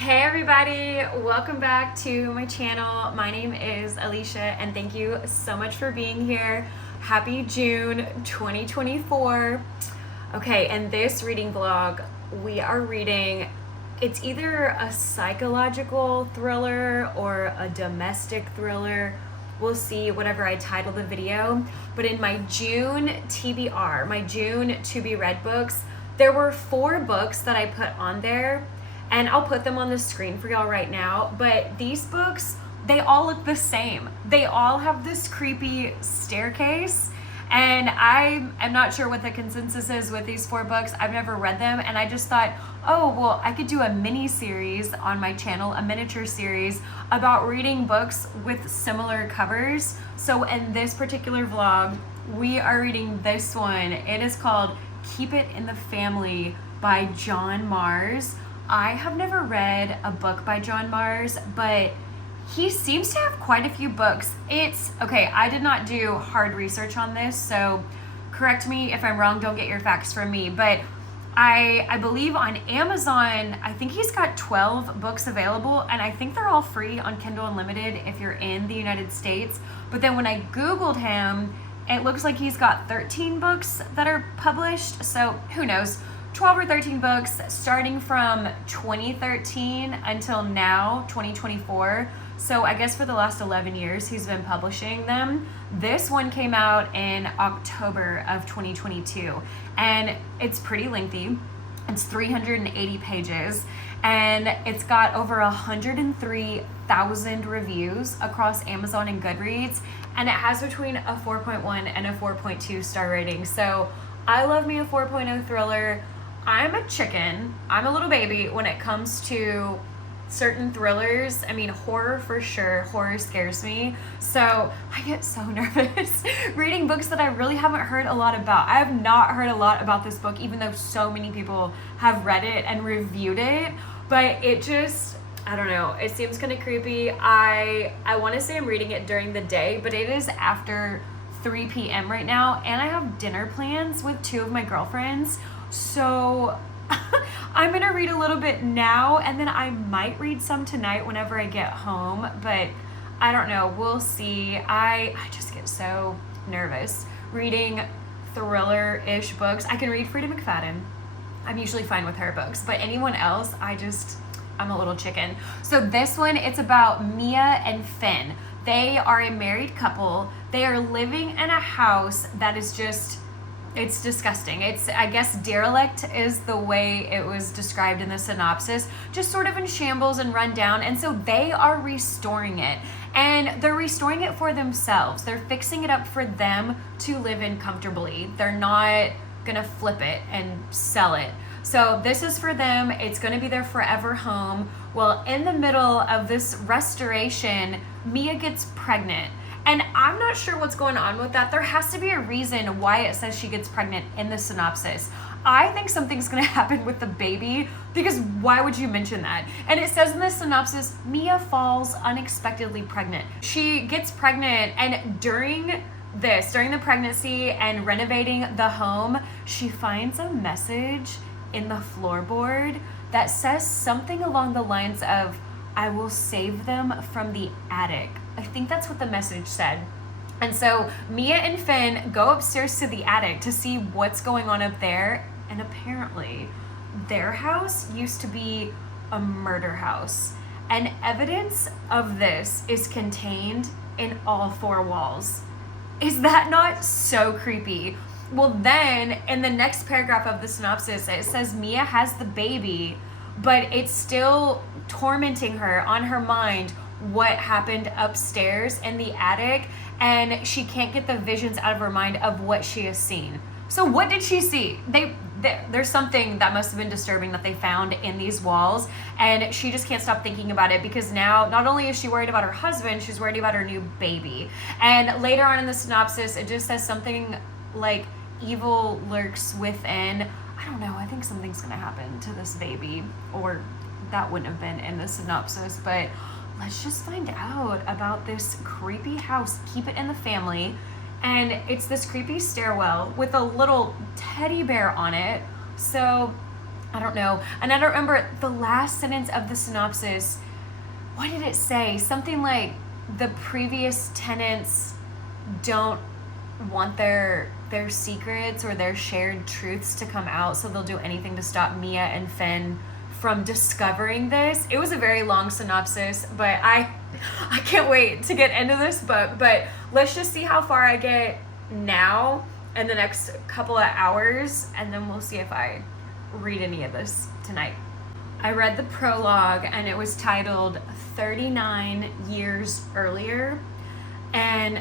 Hey everybody, welcome back to my channel. My name is Alicia and thank you so much for being here. Happy June 2024. Okay, in this reading vlog, we are reading, it's either a psychological thriller or a domestic thriller. We'll see whatever I title the video. But in my June TBR, my June to be read books, there were 4 books that I put on there. And I'll put them on the screen for y'all right now. But these books, they all look the same. They all have this creepy staircase. And I am not sure what the consensus is with these 4 books. I've never read them. And I just thought, oh, well, I could do a mini series on my channel, a miniature series about reading books with similar covers. So in this particular vlog, we are reading this one. It is called Keep It in the Family by John Marrs. I have never read a book by John Marrs, but he seems to have quite a few books. Okay, I did not do hard research on this, so correct me if I'm wrong, don't get your facts from me, but I believe on Amazon, I think he's got 12 books available, and I think they're all free on Kindle Unlimited if you're in the United States. But then when I Googled him, it looks like he's got 13 books that are published, so who knows. 12 or 13 books starting from 2013 until now, 2024. So I guess for the last 11 years, he's been publishing them. This one came out in October of 2022, and it's pretty lengthy. It's 380 pages, and it's got over 103,000 reviews across Amazon and Goodreads, and it has between a 4.1 and a 4.2 star rating. So I love me a 4.0 thriller. I'm a chicken. I'm a little baby when it comes to certain thrillers. I mean, horror for sure. Horror scares me. So I get so nervous reading books that I really haven't heard a lot about. I have not heard a lot about this book, even though so many people have read it and reviewed it. But it just, I don't know. It seems kind of creepy. I want to say I'm reading it during the day, but it is after 3 p.m. right now, and I have dinner plans with 2 of my girlfriends. So I'm gonna read a little bit now, and then I might read some tonight whenever I get home, but I don't know, we'll see. I just get so nervous reading thriller-ish books. I can read Frida McFadden. I'm usually fine with her books, but anyone else, I'm a little chicken. So this one, it's about Mia and Finn. They are a married couple. They are living in a house that is just, it's disgusting. It's, I guess, derelict is the way it was described in the synopsis. Just sort of in shambles and run down. And so they are restoring it. And they're restoring it for themselves. They're fixing it up for them to live in comfortably. They're not gonna flip it and sell it. So this is for them. It's gonna be their forever home. Well, in the middle of this restoration, Mia gets pregnant. And I'm not sure what's going on with that. There has to be a reason why it says she gets pregnant in the synopsis. I think something's gonna happen with the baby, because why would you mention that? And it says in the synopsis, Mia falls unexpectedly pregnant. She gets pregnant, and during the pregnancy and renovating the home, she finds a message in the floorboard that says something along the lines of, I will save them from the attic. I think that's what the message said. And so Mia and Finn go upstairs to the attic to see what's going on up there. And apparently their house used to be a murder house. And evidence of this is contained in all 4 walls. Is that not so creepy? Well, then in the next paragraph of the synopsis, it says Mia has the baby, but it's still tormenting her on her mind what happened upstairs in the attic, and she can't get the visions out of her mind of what she has seen. So what did she see? There's something that must have been disturbing that they found in these walls, and she just can't stop thinking about it, because now not only is she worried about her husband, she's worried about her new baby. And later on in the synopsis, it just says something like, evil lurks within. I don't know, I think something's gonna happen to this baby, or that wouldn't have been in the synopsis, but let's just find out about this creepy house. Keep it in the family. And it's this creepy stairwell with a little teddy bear on it. So I don't know. And I don't remember the last sentence of the synopsis. What did it say? Something like the previous tenants don't want their secrets or their shared truths to come out, so they'll do anything to stop Mia and Finn from discovering this. It was a very long synopsis, but I can't wait to get into this book. But let's just see how far I get now in the next couple of hours, and then we'll see if I read any of this tonight. I read the prologue, and it was titled 39 Years Earlier, and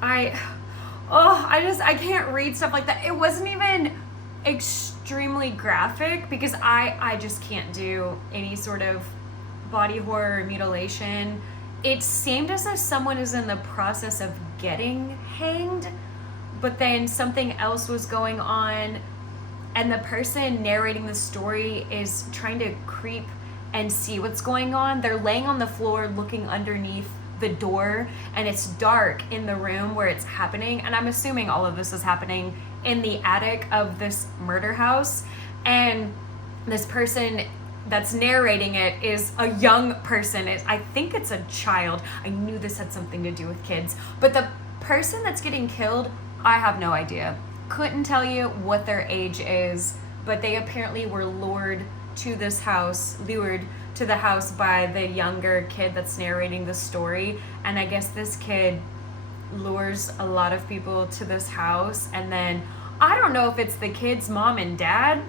I can't read stuff like that. It wasn't even extremely graphic because I just can't do any sort of body horror or mutilation. It seemed as if someone is in the process of getting hanged, but then something else was going on, and the person narrating the story is trying to creep and see what's going on. They're laying on the floor looking underneath the door, and it's dark in the room where it's happening, and I'm assuming all of this is happening in the attic of this murder house. And this person that's narrating it is a young person. I think it's a child. I knew this had something to do with kids, but the person that's getting killed, I have no idea. Couldn't tell you what their age is, but they apparently were lured to the house by the younger kid that's narrating the story. And I guess this kid lures a lot of people to this house, and then I don't know if it's the kid's mom and dad.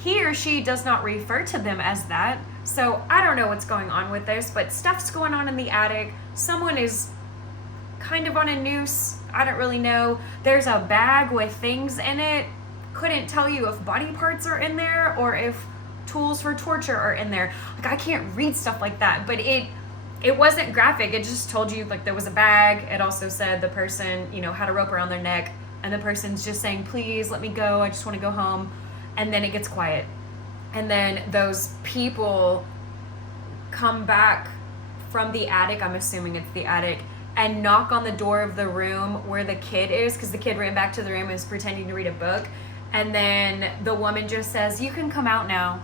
He or she does not refer to them as that, so I don't know what's going on with this, but stuff's going on in the attic. Someone is kind of on a noose. I don't really know. There's a bag with things in it. Couldn't tell you if body parts are in there or if tools for torture are in there. Like, I can't read stuff like that, but it wasn't graphic. It just told you, like, there was a bag. It also said the person, had a rope around their neck, and the person's just saying, please let me go, I just want to go home. And then it gets quiet, and then those people come back from the attic, I'm assuming it's the attic, and knock on the door of the room where the kid is, because the kid ran back to the room and is pretending to read a book. And then the woman just says, you can come out now.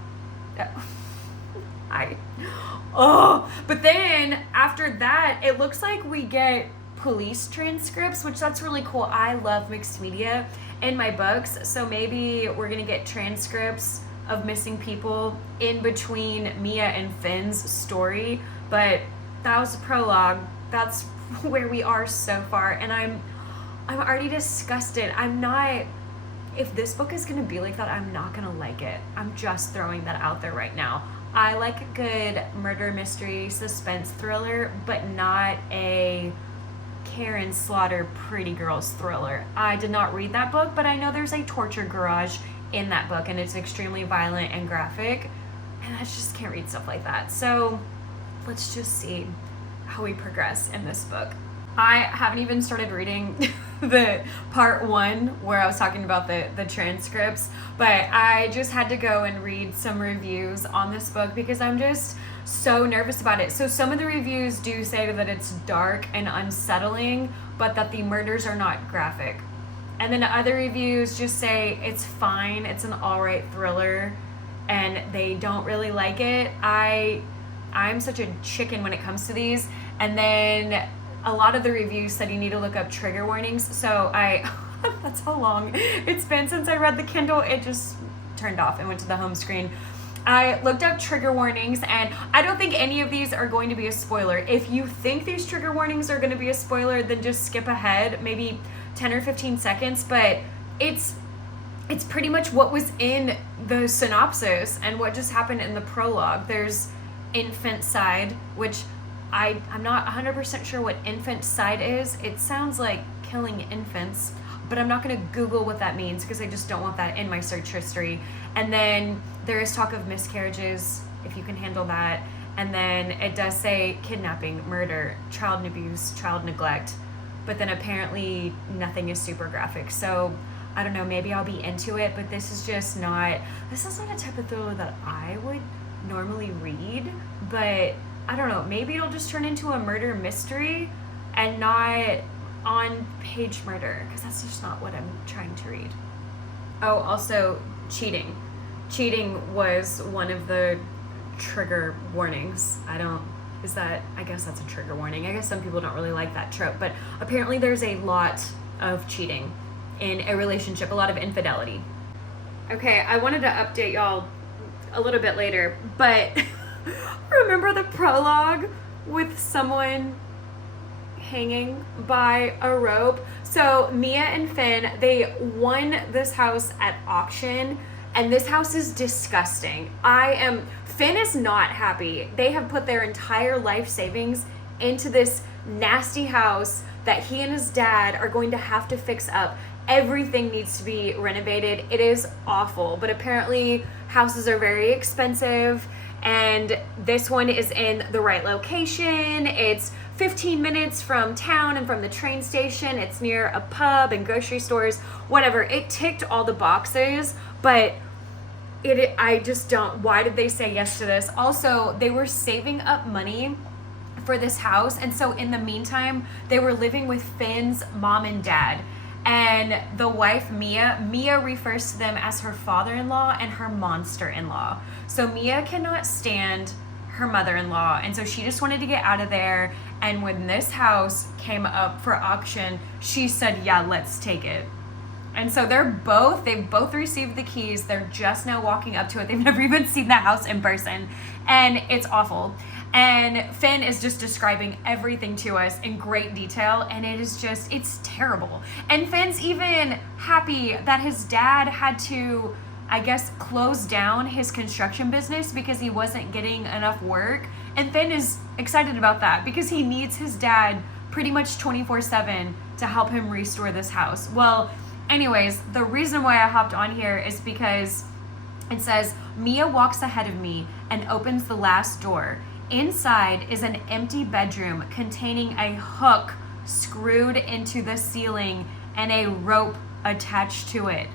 But then after that, it looks like we get police transcripts, which that's really cool. I love mixed media in my books, so maybe we're gonna get transcripts of missing people in between Mia and Finn's story. But that was the prologue. That's where we are so far, and I'm already disgusted. If this book is gonna be like that, I'm not gonna like it. I'm just throwing that out there right now. I like a good murder mystery suspense thriller, but not a Karen Slaughter Pretty Girls thriller. I did not read that book, but I know there's a torture garage in that book, and it's extremely violent and graphic, and I just can't read stuff like that. So let's just see how we progress in this book. I haven't even started reading the part 1 where I was talking about the transcripts, but I just had to go and read some reviews on this book because I'm just so nervous about it. So some of the reviews do say that it's dark and unsettling, but that the murders are not graphic. And then other reviews just say it's fine, it's an alright thriller, and they don't really like it. I'm such a chicken when it comes to these. And then a lot of the reviews said you need to look up trigger warnings. So that's how long it's been since I read the Kindle. It just turned off and went to the home screen. I looked up trigger warnings, and I don't think any of these are going to be a spoiler. If you think these trigger warnings are going to be a spoiler, then just skip ahead maybe 10 or 15 seconds. But it's pretty much what was in the synopsis and what just happened in the prologue. There's infanticide, which I'm not 100% sure what infanticide is. It sounds like killing infants, but I'm not going to Google what that means because I just don't want that in my search history. And then there is talk of miscarriages, if you can handle that. And then it does say kidnapping, murder, child abuse, child neglect, but then apparently nothing is super graphic. So I don't know, maybe I'll be into it, but this is not a type of thriller that I would normally read. But I don't know, maybe it'll just turn into a murder mystery and not on page murder, because that's just not what I'm trying to read. Oh, also cheating. cheating was one of the trigger warnings. I guess that's a trigger warning. I guess some people don't really like that trope, but apparently there's a lot of cheating in a relationship, a lot of infidelity. Okay, I wanted to update y'all a little bit later, but remember the prologue with someone hanging by a rope? So Mia and Finn, they won this house at auction, and this house is disgusting. Finn is not happy. They have put their entire life savings into this nasty house that he and his dad are going to have to fix up. Everything needs to be renovated. It is awful, but apparently houses are very expensive, and this one is in the right location. It's 15 minutes from town and from the train station. It's near a pub and grocery stores, whatever. It ticked all the boxes, but I just don't. Why did they say yes to this? Also, they were saving up money for this house, and so in the meantime, they were living with Finn's mom and dad. And the wife, Mia refers to them as her father-in-law and her monster-in-law. So Mia cannot stand her mother-in-law, and so she just wanted to get out of there. And when this house came up for auction, she said, yeah, let's take it. And so they've both received the keys. They're just now walking up to it. They've never even seen the house in person, and it's awful. And Finn is just describing everything to us in great detail, and it's terrible. And Finn's even happy that his dad had to, I guess, close down his construction business because he wasn't getting enough work. And Finn is excited about that because he needs his dad pretty much 24/7 to help him restore this house. Well, anyways, the reason why I hopped on here is because it says, Mia walks ahead of me and opens the last door. Inside is an empty bedroom containing a hook screwed into the ceiling and a rope attached to it.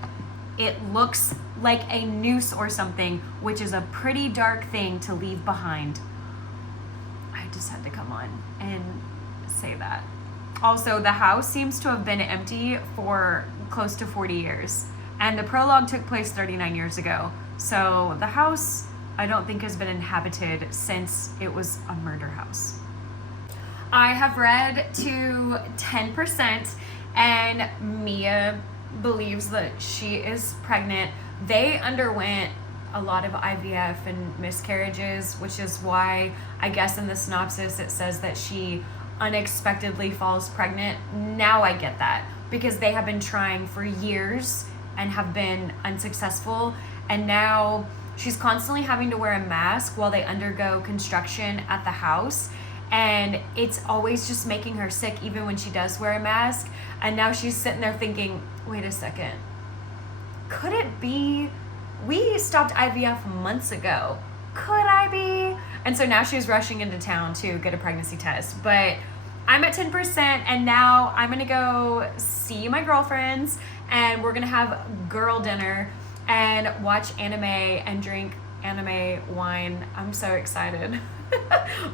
It looks like a noose or something, which is a pretty dark thing to leave behind. I just had to come on and say that. Also, the house seems to have been empty for close to 40 years, and the prologue took place 39 years ago. So the house, I don't think, has been inhabited since it was a murder house. I have read to 10%, and Mia believes that she is pregnant. They underwent a lot of IVF and miscarriages, which is why I guess in the synopsis it says that she unexpectedly falls pregnant. Now I get that, because they have been trying for years and have been unsuccessful, and now she's constantly having to wear a mask while they undergo construction at the house, and it's always just making her sick even when she does wear a mask. And now she's sitting there thinking, wait a second, could it be we stopped IVF months ago? Could I be? And so now she's rushing into town to get a pregnancy test. But I'm at 10%, and now I'm gonna go see my girlfriends, and we're gonna have girl dinner and watch anime and drink anime wine. I'm so excited.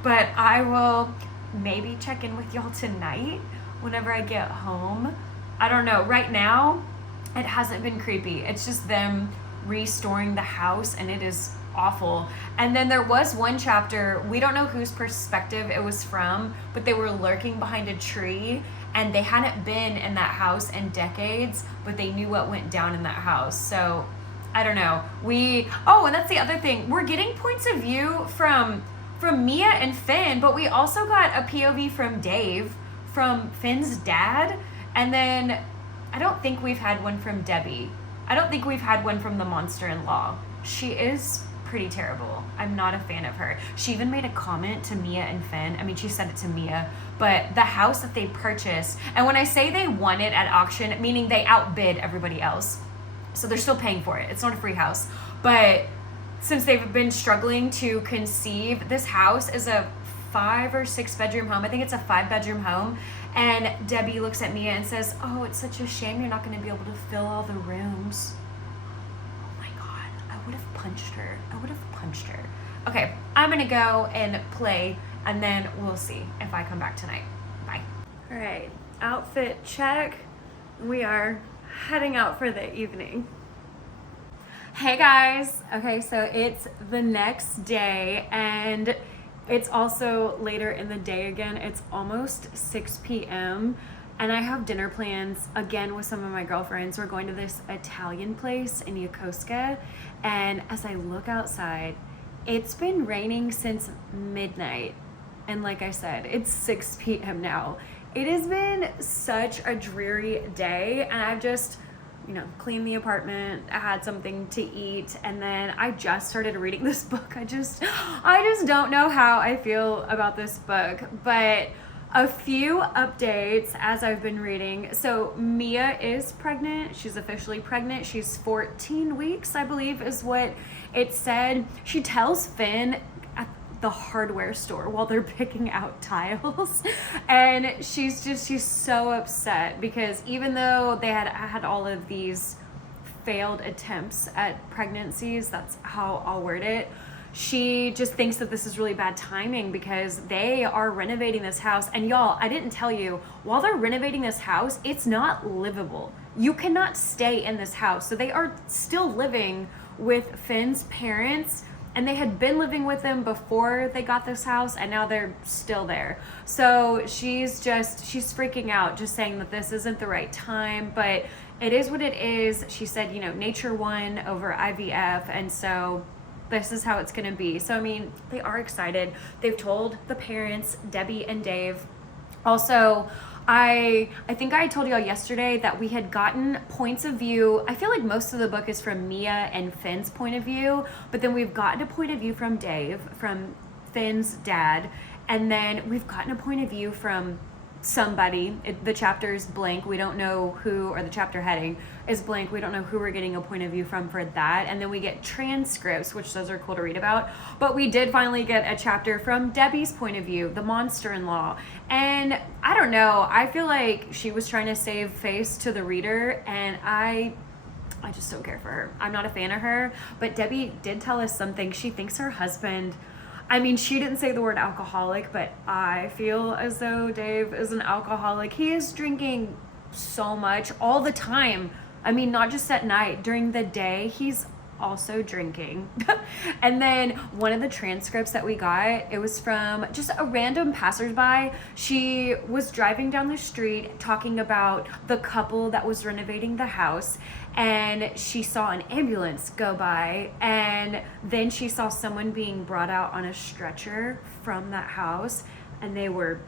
But I will maybe check in with y'all tonight whenever I get home. I don't know. Right now, it hasn't been creepy. It's just them restoring the house, and it is awful. And then there was one chapter, we don't know whose perspective it was from, but they were lurking behind a tree, and they hadn't been in that house in decades, but they knew what went down in that house. So I don't know. And that's the other thing. We're getting points of view from Mia and Finn, but we also got a POV from Dave, from Finn's dad. And then I don't think we've had one from Debbie. I don't think we've had one from the monster-in-law. She is pretty terrible. I'm not a fan of her. She even made a comment to Mia and Finn. I mean, she said it to Mia, but the house that they purchased, and when I say they won it at auction, meaning they outbid everybody else. So they're still paying for it. It's not a free house. But since they've been struggling to conceive, this house is a 5 or 6 bedroom home. I think it's a 5-bedroom home. And Debbie looks at Mia and says, oh, it's such a shame you're not going to be able to fill all the rooms. Oh my God, I would have punched her. Okay, I'm going to go and play, and then we'll see if I come back tonight. Bye. All right, outfit check. We are heading out for the evening. Hey guys. Okay, so it's the next day and it's also later in the day again. It's almost 6 p.m. and I have dinner plans again with some of my girlfriends. We're going to this Italian place in Yokosuka, and as I look outside, it's been raining since midnight. And like I said, it's 6 p.m. now. It has been such a dreary day, and I've just cleaned the apartment. I had something to eat, and then I just started reading this book. I just don't know how I feel about this book, but a few updates as I've been reading. So Mia is pregnant. She's officially pregnant. She's 14 weeks, I believe is what it said. She tells Finn at the hardware store while they're picking out tiles, and she's so upset because even though they had all of these failed attempts at pregnancies, that's how I'll word it, she just thinks that this is really bad timing because they are renovating this house. And y'all, I didn't tell you, while they're renovating this house, it's not livable. You cannot stay in this house. So they are still living with Finn's parents, and they had been living with them before they got this house, and now they're still there. So she's freaking out, just saying that this isn't the right time, but it is what it is. She said, nature won over IVF, and so this is how it's gonna be. So, I mean, they are excited. They've told the parents, Debbie and Dave. Also, I think I told y'all yesterday that we had gotten points of view. I feel like most of the book is from Mia and Finn's point of view, but then we've gotten a point of view from Dave, from Finn's dad, and then we've gotten a point of view from somebody. The chapter's blank. We don't know who, or the chapter heading is blank. We don't know who we're getting a point of view from for that. And then we get transcripts, which those are cool to read about. But we did finally get a chapter from Debbie's point of view, the monster-in-law. And I don't know, I feel like she was trying to save face to the reader, and I just don't care for her. I'm not a fan of her. But Debbie did tell us something. She thinks her husband, I mean, she didn't say the word alcoholic, but I feel as though Dave is an alcoholic. He is drinking so much all the time. I mean, not just at night, during the day, he's also drinking. And then one of the transcripts that we got, it was from just a random passersby. She was driving down the street talking about the couple that was renovating the house, and she saw an ambulance go by, and then she saw someone being brought out on a stretcher from that house, and they were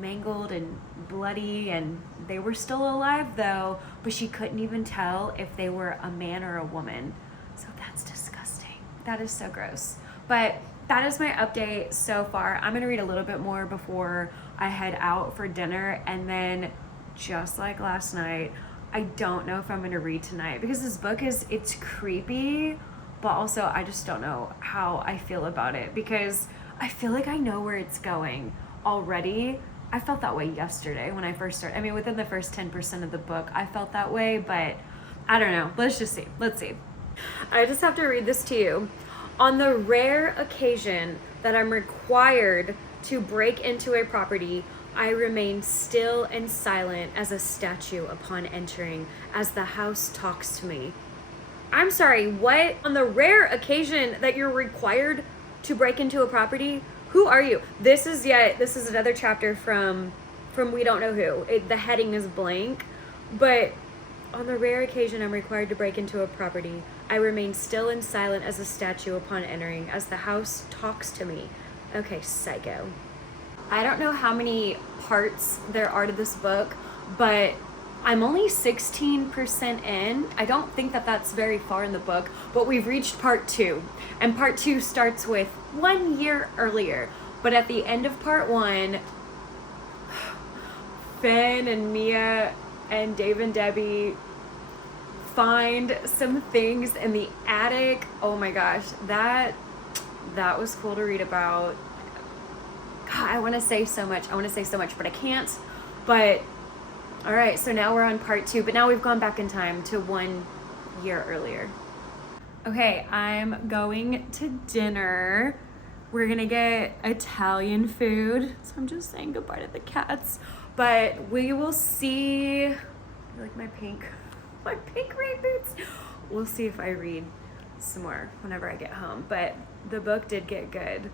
mangled and bloody, and they were still alive though, but she couldn't even tell if they were a man or a woman. So that's disgusting. That is so gross. But that is my update so far. I'm gonna read a little bit more before I head out for dinner, and then just like last night, I don't know if I'm gonna read tonight because this book it's creepy, but also I just don't know how I feel about it because I feel like I know where it's going already. I felt that way yesterday when I first started. I mean, within the first 10% of the book, I felt that way, but I don't know. Let's just see. Let's see. I just have to read this to you. On the rare occasion that I'm required to break into a property, I remain still and silent as a statue upon entering, as the house talks to me. I'm sorry, what? On the rare occasion that you're required to break into a property? Who are you? This is another chapter from We Don't Know Who. The heading is blank, but on the rare occasion I'm required to break into a property, I remain still and silent as a statue upon entering, as the house talks to me. Okay, psycho. I don't know how many parts there are to this book, but I'm only 16% in. I don't think that that's very far in the book, but we've reached part 2. And part 2 starts with 1 year earlier. But at the end of part 1, Finn and Mia and Dave and Debbie find some things in the attic. Oh my gosh, that was cool to read about. God, I want to say so much, but I can't. But all right, so now we're on part 2, but now we've gone back in time to 1 year earlier. Okay, I'm going to dinner. We're gonna get Italian food. So I'm just saying goodbye to the cats, but we will see. You like my pink rain boots? we'll see if I read some more whenever I get home. But the book did get good.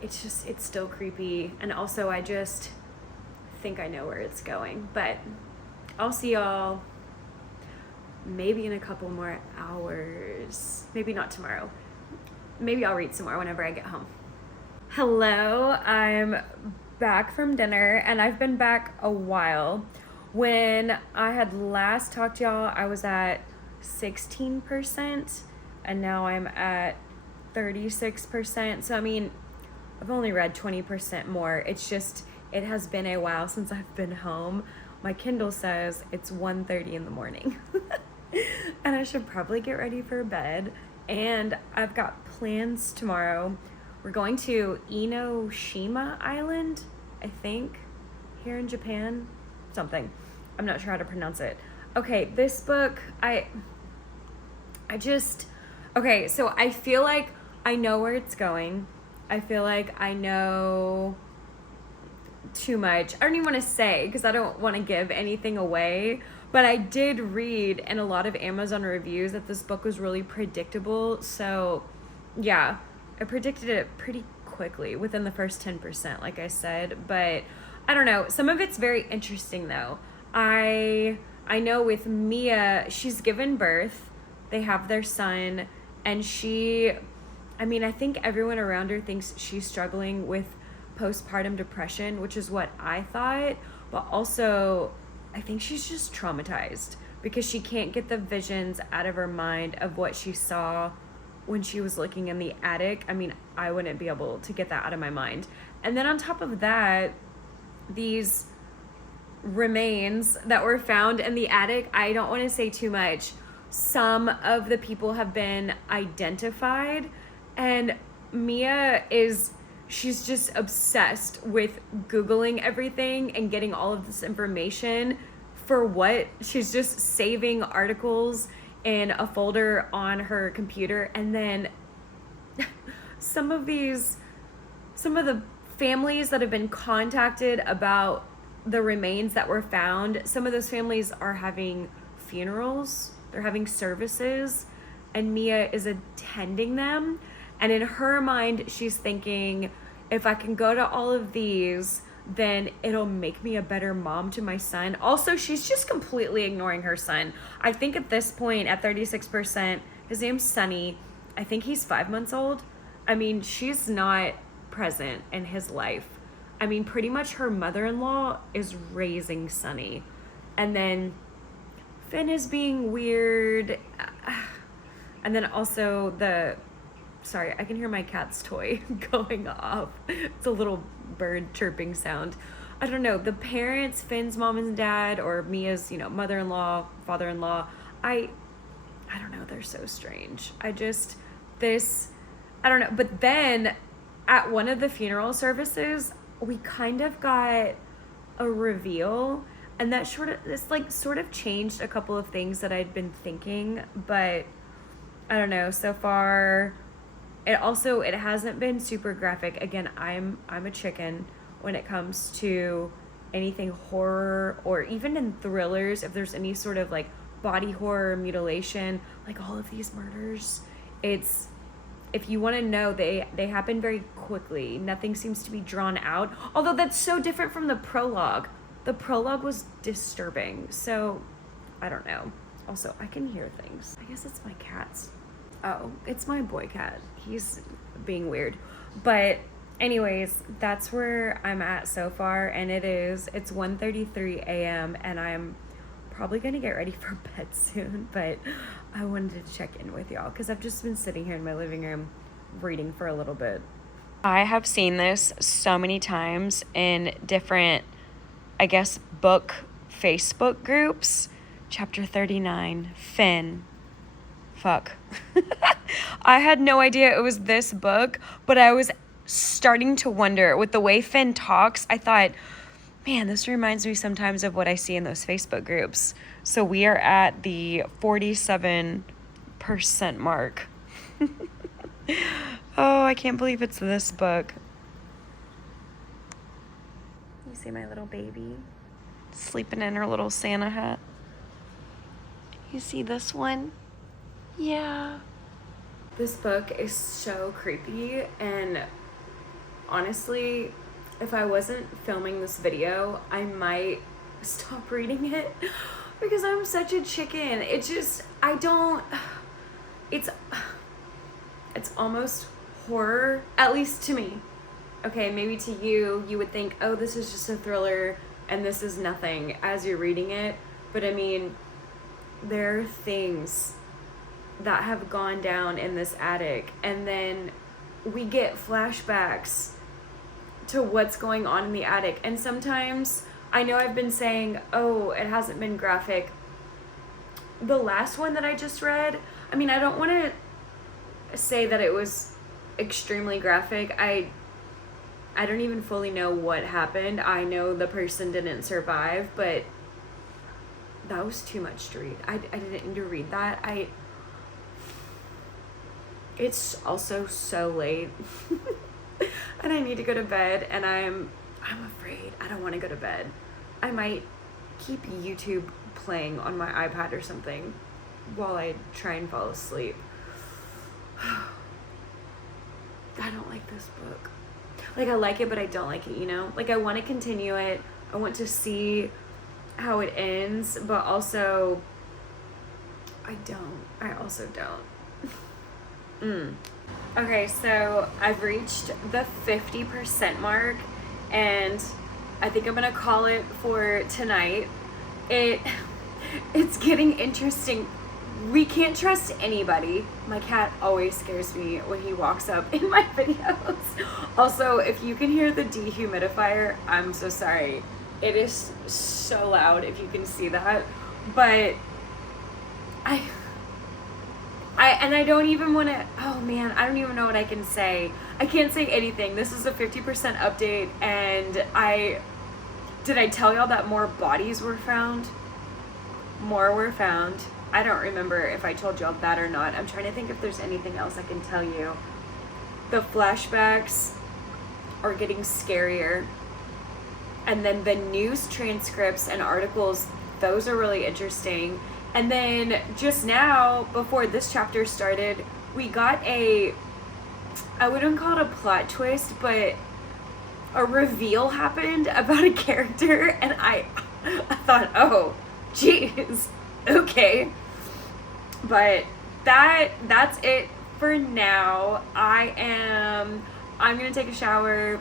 It's still creepy. And also I just think I know where it's going. But I'll see y'all maybe in a couple more hours. Maybe not tomorrow. Maybe I'll read some more whenever I get home. Hello, I'm back from dinner, and I've been back a while. When I had last talked to y'all, I was at 16%, and now I'm at 36%. So, I mean, I've only read 20% more. It's just, it has been a while since I've been home. My Kindle says it's 1:30 in the morning. And I should probably get ready for bed. And I've got plans tomorrow. We're going to Enoshima Island, I think, here in Japan. Something. I'm not sure how to pronounce it. Okay, this book, okay, so I feel like I know where it's going. I feel like I know too much. I don't even want to say because I don't want to give anything away. But I did read in a lot of Amazon reviews that this book was really predictable. So, yeah, I predicted it pretty quickly within the first 10%, like I said. But I don't know. Some of it's very interesting, though. I know with Mia, she's given birth. They have their son. And I think everyone around her thinks she's struggling with postpartum depression, which is what I thought. But also, I think she's just traumatized because she can't get the visions out of her mind of what she saw when she was looking in the attic. I mean, I wouldn't be able to get that out of my mind. And then on top of that, these remains that were found in the attic, I don't want to say too much. Some of the people have been identified, and Mia she's just obsessed with Googling everything and getting all of this information. For what? She's just saving articles in a folder on her computer. And then some of the families that have been contacted about the remains that were found, some of those families are having funerals. They're having services, and Mia is attending them. And in her mind, she's thinking, if I can go to all of these, then it'll make me a better mom to my son. Also, she's just completely ignoring her son. I think at this point, at 36%, his name's Sonny. I think he's 5 months old. I mean, she's not present in his life. I mean, pretty much her mother-in-law is raising Sonny. And then Finn is being weird. And then also sorry, I can hear my cat's toy going off. It's a little bird chirping sound. I don't know. The parents, Finn's mom and dad, or Mia's, mother-in-law, father-in-law, I don't know. They're so strange. I don't know. But then at one of the funeral services, we kind of got a reveal, and that sort of changed a couple of things that I'd been thinking, but I don't know. So far, it hasn't been super graphic. Again, I'm a chicken when it comes to anything horror, or even in thrillers, if there's any sort of like body horror, mutilation, like all of these murders, if you want to know, they happen very quickly. Nothing seems to be drawn out, although that's so different from the prologue. The prologue was disturbing, so I don't know. Also, I can hear things. I guess it's my cat's. Oh, it's my boy cat. He's being weird. But anyways, that's where I'm at so far, and it's 1:33 a.m. and I'm probably gonna get ready for bed soon, but I wanted to check in with y'all because I've just been sitting here in my living room reading for a little bit. I have seen this so many times in different, I guess, book Facebook groups. Chapter 39, Finn. Fuck. I had no idea it was this book, but I was starting to wonder with the way Finn talks. I thought, man, this reminds me sometimes of what I see in those Facebook groups. So we are at the 47% mark. Oh, I can't believe it's this book. You see my little baby sleeping in her little Santa hat? You see this one? Yeah. This book is so creepy, and honestly, if I wasn't filming this video, I might stop reading it because I'm such a chicken. It's almost horror, at least to me. Okay, maybe to you would think, oh, this is just a thriller and this is nothing as you're reading it. But I mean, there are things that have gone down in this attic, and then we get flashbacks to what's going on in the attic. And sometimes, I know I've been saying, oh, it hasn't been graphic. The last one that I just read, I mean, I don't want to say that it was extremely graphic. I don't even fully know what happened. I know the person didn't survive, but that was too much to read. I didn't need to read that. It's also so late and I need to go to bed, and I'm afraid I don't want to go to bed. I might keep YouTube playing on my iPad or something while I try and fall asleep. I don't like this book. Like, I like it, but I don't like it, you know? Like, I want to continue it. I want to see how it ends, but also, I also don't. Okay, so I've reached the 50% mark, and I think I'm gonna call it for tonight. It's getting interesting. We can't trust anybody. My cat always scares me when he walks up in my videos. Also, if you can hear the dehumidifier, I'm so sorry. It is so loud if you can see that. But I don't even want to, oh man, I don't even know what I can say. I can't say anything. This is a 50% update, and did I tell y'all that more bodies were found? More were found. I don't remember if I told y'all that or not. I'm trying to think if there's anything else I can tell you. The flashbacks are getting scarier. And then the news transcripts and articles, those are really interesting. And then just now, before this chapter started, we got I wouldn't call it a plot twist, but a reveal happened about a character, and I thought, oh, geez, okay. But that's it for now. I'm gonna take a shower,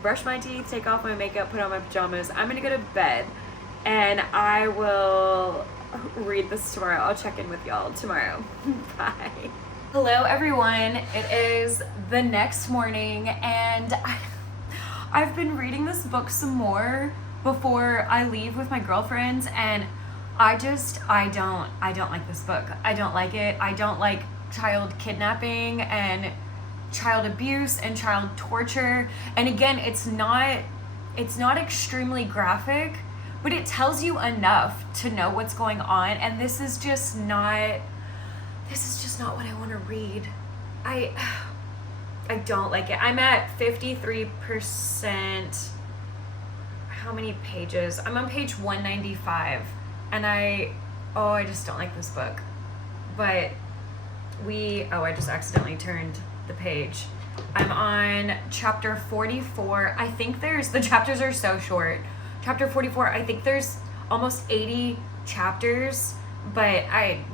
brush my teeth, take off my makeup, put on my pajamas. I'm gonna go to bed, and I will read this tomorrow. I'll check in with y'all tomorrow. Bye. Hello everyone. It is the next morning, and I've been reading this book some more before I leave with my girlfriends, and I don't like this book. I don't like it. I don't like child kidnapping and child abuse and child torture. And again, it's not extremely graphic, but it tells you enough to know what's going on. And this is just not what I want to read. I don't like it. I'm at 53%. How many pages? I'm on page 195, and I just don't like this book. But I just accidentally turned the page. I'm on chapter 44. I think the chapters are so short. Chapter 44, I think there's almost 80 chapters, but I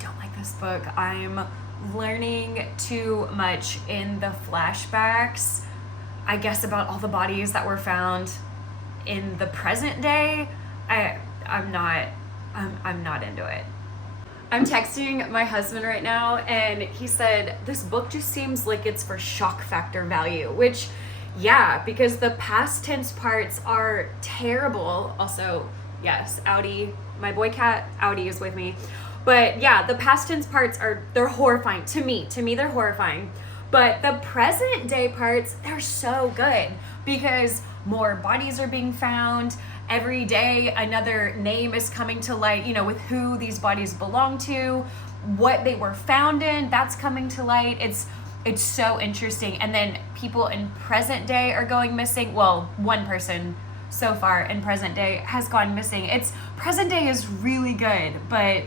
don't like this book. I'm learning too much in the flashbacks, I guess, about all the bodies that were found in the present day. I'm not into it. I'm texting my husband right now, and he said, this book just seems like it's for shock factor value, which, yeah, because the past tense parts are terrible. Also, yes, Audi, my boy cat, Audi is with me. But yeah, the past tense parts they're horrifying. To me, they're horrifying. But the present day parts, they're so good because more bodies are being found. Every day, another name is coming to light, with who these bodies belong to, what they were found in, that's coming to light. It's so interesting. And then people in present day are going missing. Well, one person so far in present day has gone missing. Present day is really good, but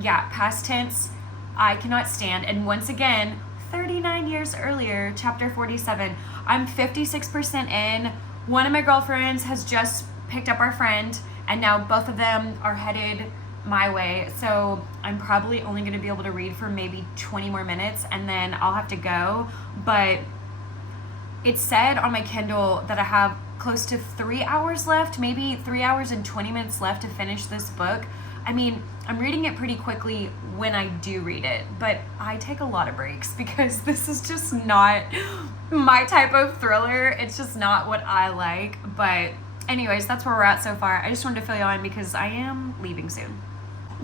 yeah, past tense, I cannot stand. And once again, 39 years earlier, chapter 47, I'm 56% in. One of my girlfriends has just picked up our friend, and now both of them are headed my way. So I'm probably only going to be able to read for maybe 20 more minutes, and then I'll have to go. But it said on my Kindle that I have close to 3 hours left, maybe 3 hours and 20 minutes left to finish this book. I mean, I'm reading it pretty quickly when I do read it, but I take a lot of breaks because this is just not my type of thriller. It's just not what I like. But anyways, that's where we're at so far. I just wanted to fill you in because I am leaving soon.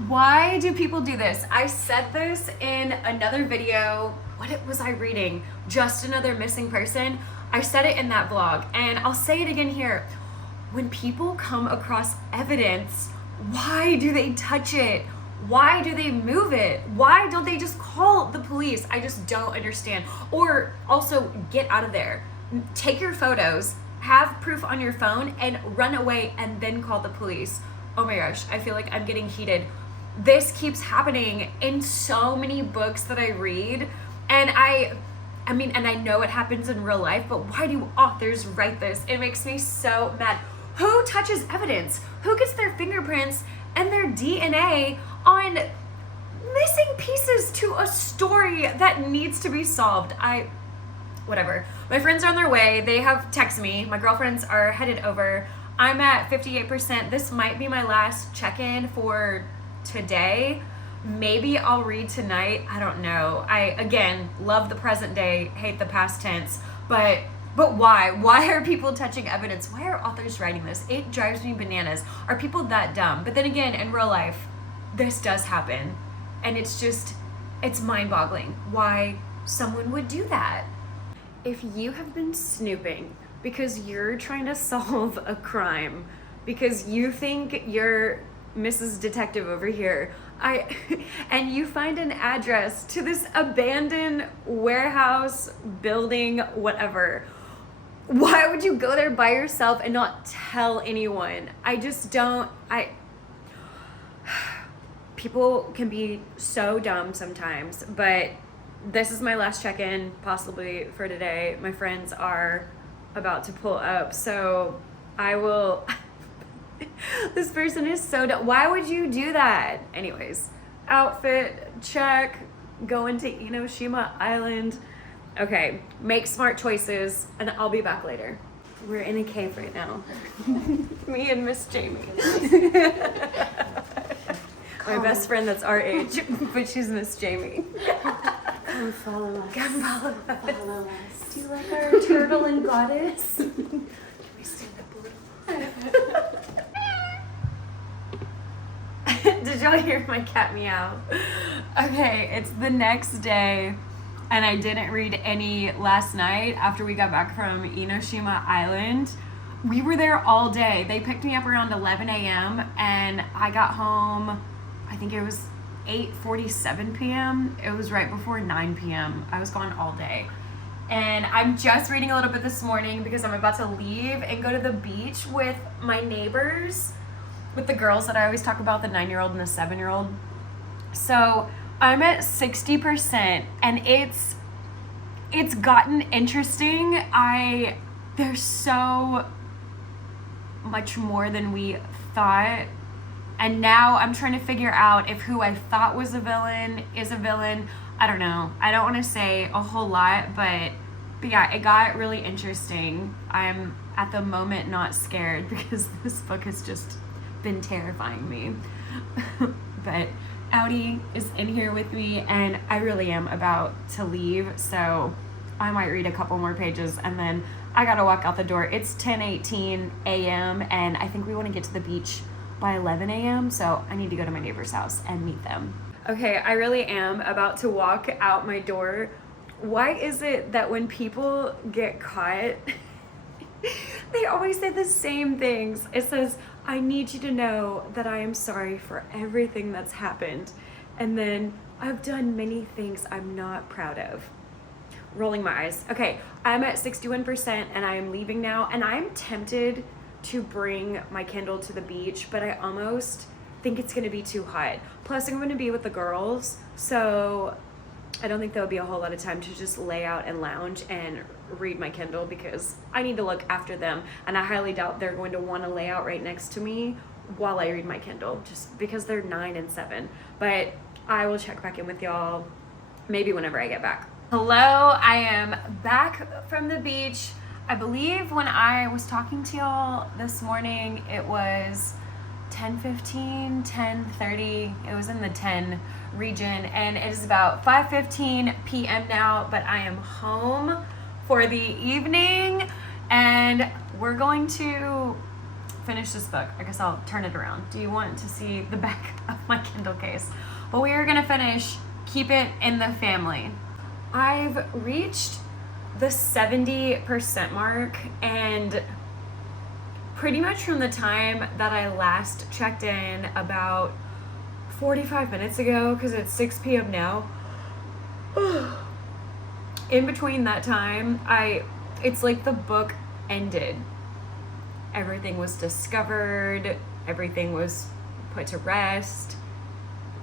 Why do people do this? I said this in another video. What was I reading? Just Another Missing Person. I said it in that vlog, and I'll say it again here. When people come across evidence, why do they touch it? Why do they move it? Why don't they just call the police? I just don't understand. Or also, get out of there. Take your photos, have proof on your phone, and run away and then call the police. Oh my gosh, I feel like I'm getting heated. This keeps happening in so many books that I read, and I mean, and I know it happens in real life, but why do authors write this? It makes me so mad. Who touches evidence? Who gets their fingerprints and their DNA on missing pieces to a story that needs to be solved? Whatever. My friends are on their way. They have texted me. My girlfriends are headed over. I'm at 58%. This might be my last check-in for today. Maybe I'll read tonight. I don't know. I, again, love the present day, hate the past tense, but why? Why are people touching evidence? Why are authors writing this? It drives me bananas. Are people that dumb? But then again, in real life, this does happen. And it's mind-boggling why someone would do that. If you have been snooping because you're trying to solve a crime, because you think you're Mrs. Detective over here, and you find an address to this abandoned warehouse, building, whatever, why would you go there by yourself and not tell anyone? I just don't, people can be so dumb sometimes, but this is my last check-in, possibly for today. My friends are about to pull up, so I will... This person is so dumb. Why would you do that? Anyways, outfit check, going to Enoshima Island. Okay, make smart choices, and I'll be back later. We're in a cave right now. Me and Miss Jamie. My best friend that's our age, but she's Miss Jamie. Come follow us. Come follow us. Follow us. Do you like our turtle and goddess? Can we stand up a little? Did y'all hear my cat meow? Okay, it's the next day, and I didn't read any last night after we got back from Enoshima Island. We were there all day. They picked me up around 11 a.m. and I got home, I think it was 8:47 p.m. It was right before 9 p.m. I was gone all day. And I'm just reading a little bit this morning because I'm about to leave and go to the beach with my neighbors, with the girls that I always talk about, the 9-year-old and the 7-year-old. So I'm at 60%, and it's gotten interesting. There's so much more than we thought, and now I'm trying to figure out if who I thought was a villain is a villain. I don't know. I don't want to say a whole lot, but yeah, it got really interesting. I'm at the moment not scared because this book has just been terrifying me. But Audi is in here with me, and I really am about to leave, so I might read a couple more pages and then I gotta walk out the door. It's 10:18 a.m. and I think we want to get to the beach by 11 a.m. so I need to go to my neighbor's house and meet them. Okay, I really am about to walk out my door. Why is it that when people get caught they always say the same things? It says, I need you to know that I am sorry for everything that's happened. And then, I've done many things I'm not proud of. Rolling my eyes. Okay, I'm at 61% and I am leaving now. And I'm tempted to bring my Kindle to the beach, but I almost think it's going to be too hot. Plus, I'm going to be with the girls, so I don't think there'll be a whole lot of time to just lay out and lounge and read my Kindle, because I need to look after them, and I highly doubt they're going to want to lay out right next to me while I read my Kindle, just because they're 9 and 7. But I will check back in with y'all maybe whenever I get back. Hello, I am back from the beach. I believe when I was talking to y'all this morning, it was 10:15, 10:30. It was in the 10 region, and it is about 5:15 p.m. now, but I am home for the evening, and we're going to finish this book. I guess I'll turn it around. Do you want to see the back of my Kindle case? Well, we are going to finish Keep It in the Family. I've reached the 70% mark, and pretty much from the time that I last checked in about 45 minutes ago, because it's 6 p.m. now, in between that time, it's like the book ended. Everything was discovered, everything was put to rest,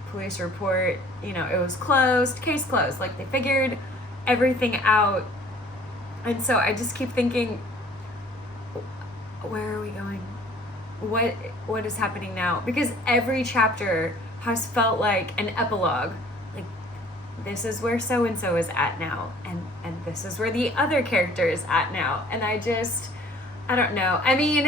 police report, it was closed, case closed. Like, they figured everything out. And so I just keep thinking, where are we going? What is happening now? Because every chapter has felt like an epilogue. Like, this is where so-and-so is at now, and this is where the other character is at now. And I don't know. I mean,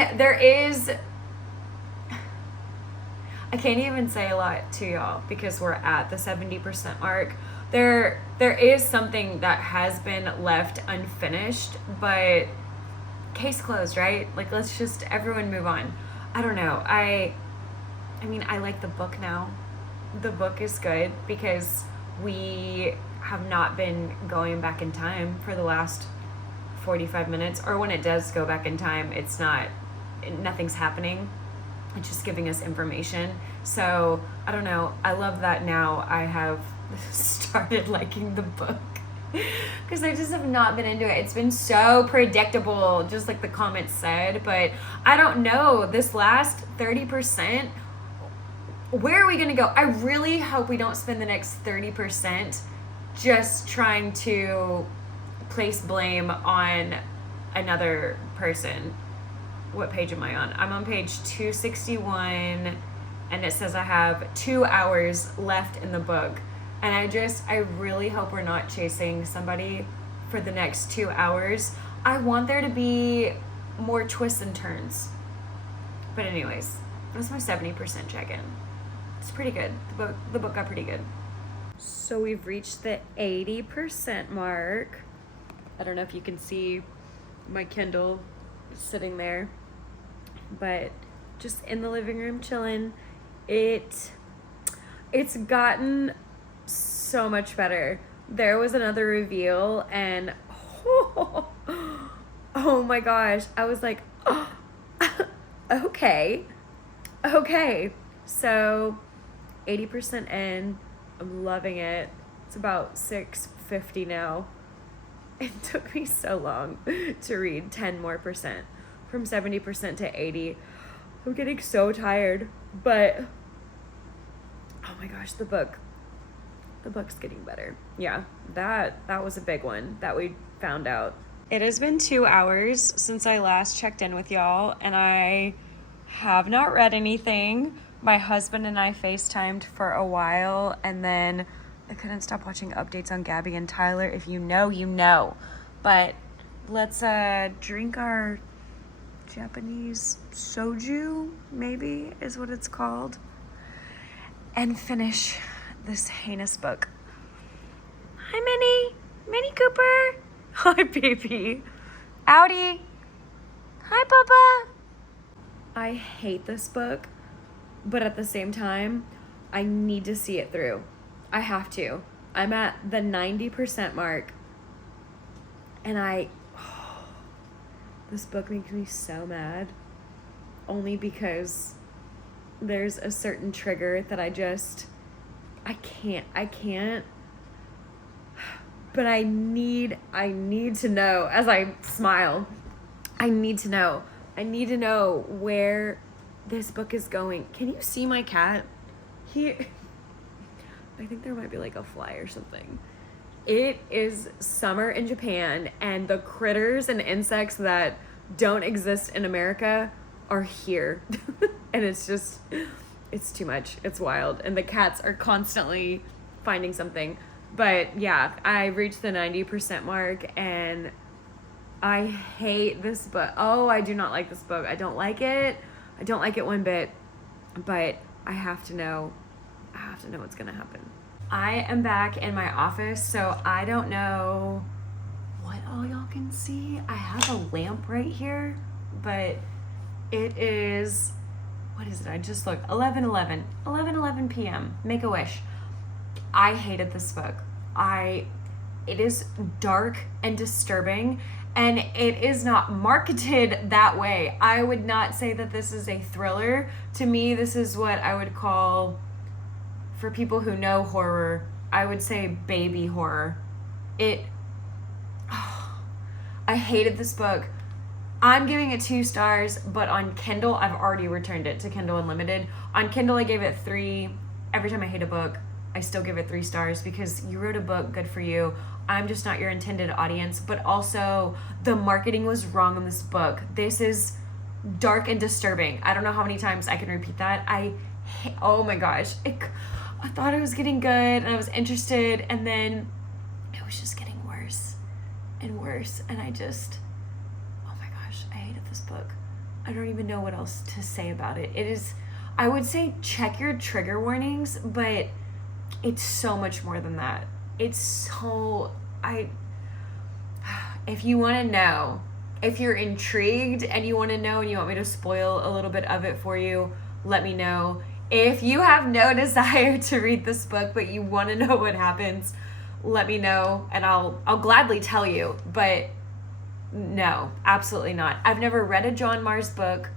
I can't even say a lot to y'all because we're at the 70% mark. There is something that has been left unfinished, but case closed, right? Like, let's just everyone move on. I don't know. I mean, I like the book now. The book is good because we have not been going back in time for the last 45 minutes, or when it does go back in time, nothing's happening. It's just giving us information. So I don't know. I love that now I have started liking the book, because I just have not been into it. It's been so predictable, just like the comments said. But I don't know, this last 30%, where are we going to go? I really hope we don't spend the next 30% just trying to place blame on another person. What page am I on? I'm on page 261, and it says I have 2 hours left in the book. And I really hope we're not chasing somebody for the next 2 hours. I want there to be more twists and turns. But anyways, that's my 70% check-in. It's pretty good. The book got pretty good. So we've reached the 80% mark. I don't know if you can see my Kindle sitting there, but just in the living room chilling. It's gotten so much better. There was another reveal, and oh my gosh, I was like, oh, okay. So 80% in, I'm loving it. It's about 6:50 now. It took me so long to read 10 more percent from 70% to 80. I'm getting so tired, but oh my gosh, the book's getting better. Yeah, that was a big one that we found out. It has been 2 hours since I last checked in with y'all, and I have not read anything. My husband and I FaceTimed for a while, and then I couldn't stop watching updates on Gabby and Tyler. If you know, you know. But let's drink our Japanese soju, maybe is what it's called, and finish this heinous book. Hi, Minnie Cooper. Hi, baby. Outie. Hi, Papa. I hate this book, but at the same time, I need to see it through. I have to. I'm at the 90% mark, and this book makes me so mad, only because there's a certain trigger that I can't, but I need to know. As I smile, I need to know where this book is going. Can you see my cat? I think there might be like a fly or something. It is summer in Japan, and the critters and insects that don't exist in America are here. And it's too much. It's wild. And the cats are constantly finding something. But yeah, I reached the 90% mark, and I hate this book. Oh, I do not like this book. I don't like it. I don't like it one bit. But I have to know what's going to happen. I am back in my office, so I don't know what all y'all can see. I have a lamp right here, but it is, what is it? I just looked, 11:11 p.m. Make-A-Wish. I hated this book. It is dark and disturbing, and it is not marketed that way. I would not say that this is a thriller. To me, this is what I would call, for people who know horror, I would say baby horror. I hated this book. I'm giving it 2 stars, but on Kindle, I've already returned it to Kindle Unlimited. On Kindle, I gave it 3. Every time I hate a book, I still give it 3 stars because you wrote a book, good for you. I'm just not your intended audience, but also the marketing was wrong in this book. This is dark and disturbing. I don't know how many times I can repeat that. Oh my gosh. I thought I was getting good and I was interested, and then it was just getting worse and worse, and oh my gosh, I hated this book. I don't even know what else to say about it. It is, I would say check your trigger warnings, but it's so much more than that. If you want to know, if you're intrigued and you want to know and you want me to spoil a little bit of it for you, let me know. If you have no desire to read this book, but you want to know what happens, let me know, and I'll gladly tell you. But no, absolutely not. I've never read a John Marrs book,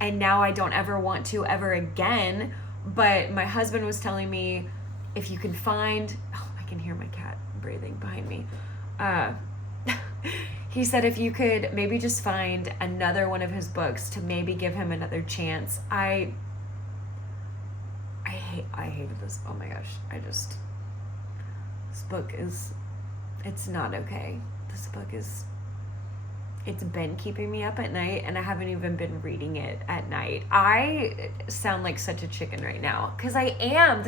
and now I don't ever want to ever again. But my husband was telling me, if you can find, I can hear my cat breathing behind me. He said if you could maybe just find another one of his books to maybe give him another chance. I hated this. Oh my gosh. This book it's not okay. This book it's been keeping me up at night, and I haven't even been reading it at night. I sound like such a chicken right now, because I am.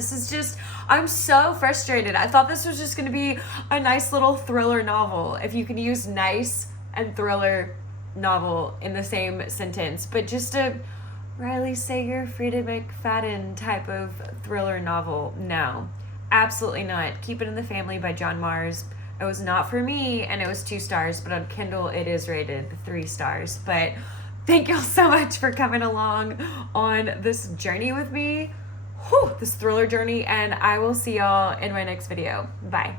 I'm so frustrated. I thought this was just going to be a nice little thriller novel, if you can use nice and thriller novel in the same sentence, but just a Riley Sager, Frida McFadden type of thriller novel. No, absolutely not. Keep It in the Family by John Marrs. It was not for me, and it was 2 stars, but on Kindle it is rated 3 stars. But thank y'all so much for coming along on this journey with me, this thriller journey, and I will see y'all in my next video. Bye.